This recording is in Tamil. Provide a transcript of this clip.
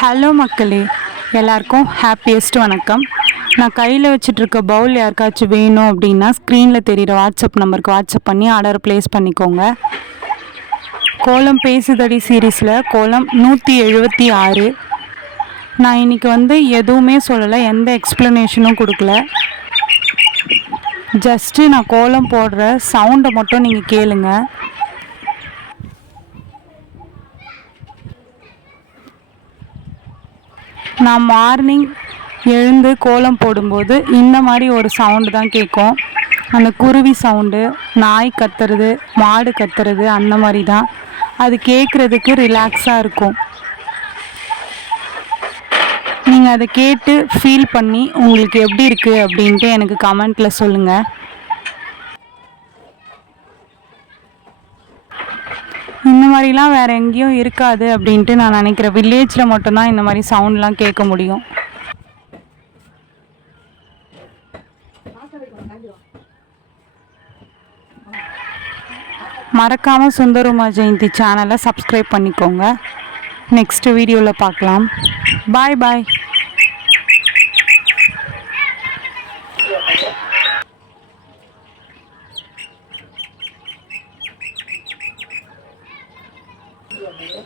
ஹலோ மக்களே, எல்லாருக்கும் ஹாப்பியஸ்ட் வணக்கம். நான் கையில் வச்சிட்ருக்க பவுல் யாருக்காச்சும் வேணும் அப்படின்னா ஸ்க்ரீனில் தெரிகிற வாட்ஸ்அப் நம்பருக்கு வாட்ஸ்அப் பண்ணி ஆர்டர் ப்ளேஸ் பண்ணிக்கோங்க. கோலம் பேசுதடி சீரீஸில் கோலம் 176. நான் இன்றைக்கி எதுவுமே சொல்லலை, எந்த எக்ஸ்ப்ளனேஷனும் கொடுக்கல. ஜஸ்ட்டு நான் கோலம் போடுற சவுண்டை மட்டும் நீங்கள் கேளுங்க. நான் மார்னிங் எழுந்து கோலம் போடும்போது இந்த மாதிரி ஒரு சவுண்டு தான் கேட்கும். அந்த குருவி சவுண்டு, நாய் கத்துறது, மாடு கத்துறது, அந்த மாதிரி தான். அது கேட்குறதுக்கு ரிலாக்ஸாக இருக்கும். நீங்கள் அதை கேட்டு ஃபீல் பண்ணி உங்களுக்கு எப்படி இருக்குது அப்படின்ட்டு எனக்கு கமெண்ட்டில் சொல்லுங்கள். இந்த மாதிரிலாம் வேறு எங்கேயும் இருக்காது அப்படின்ட்டு நான் நினைக்கிறேன். வில்லேஜில் மட்டும்தான் இந்த மாதிரி சவுண்ட்லாம் கேட்க முடியும். மறக்காமல் சுந்தருமா ஜெயந்தி சேனலை சப்ஸ்கிரைப் பண்ணிக்கோங்க. நெக்ஸ்ட் வீடியோவில் பார்க்கலாம். பாய் பாய். Iya,